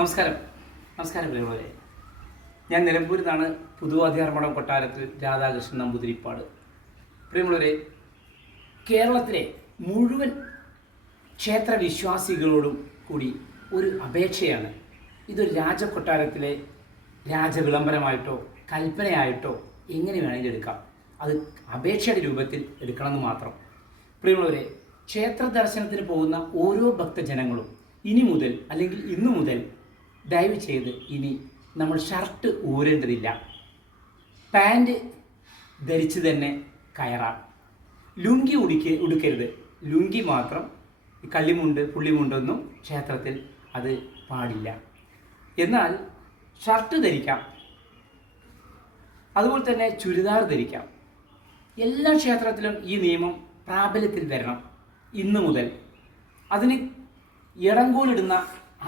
നമസ്കാരം. പ്രിയമുള്ളവരെ, ഞാൻ നിലമ്പൂരിൽ നിന്നാണ്. പുതുവാദ്യാർമഠം കൊട്ടാരത്തിൽ രാധാകൃഷ്ണൻ നമ്പൂതിരിപ്പാട്. പ്രിയമുള്ളവരെ, കേരളത്തിലെ മുഴുവൻ ക്ഷേത്രവിശ്വാസികളോടും കൂടി ഒരു അപേക്ഷയാണ്. ഇതൊരു രാജകൊട്ടാരത്തിലെ രാജവിളംബരമായിട്ടോ കൽപ്പനയായിട്ടോ എങ്ങനെ വേണമെങ്കിലും എടുക്കാം. അത് അപേക്ഷയുടെ രൂപത്തിൽ എടുക്കണമെന്ന് മാത്രം. പ്രിയമുള്ളവരെ, ക്ഷേത്ര ദർശനത്തിന് പോകുന്ന ഓരോ ഭക്തജനങ്ങളും ഇനി മുതൽ അല്ലെങ്കിൽ ഇന്നു മുതൽ ദയവ് ചെയ്ത് ഇനി നമ്മൾ ഷർട്ട് ഊരേണ്ടതില്ല. പാൻറ് ധരിച്ച് തന്നെ കയറാം. ലുങ്കി ഉടുക്കരുത്. ലുങ്കി മാത്രം. കള്ളിമുണ്ട് പുള്ളിമുണ്ടൊന്നും ക്ഷേത്രത്തിൽ അത് പാടില്ല. എന്നാൽ ഷർട്ട് ധരിക്കാം. അതുപോലെ തന്നെ ചുരിദാർ ധരിക്കാം. എല്ലാ ക്ഷേത്രത്തിലും ഈ നിയമം പ്രാബല്യത്തിൽ വരണം ഇന്നു മുതൽ. അതിന് ഇടങ്കോലിടുന്ന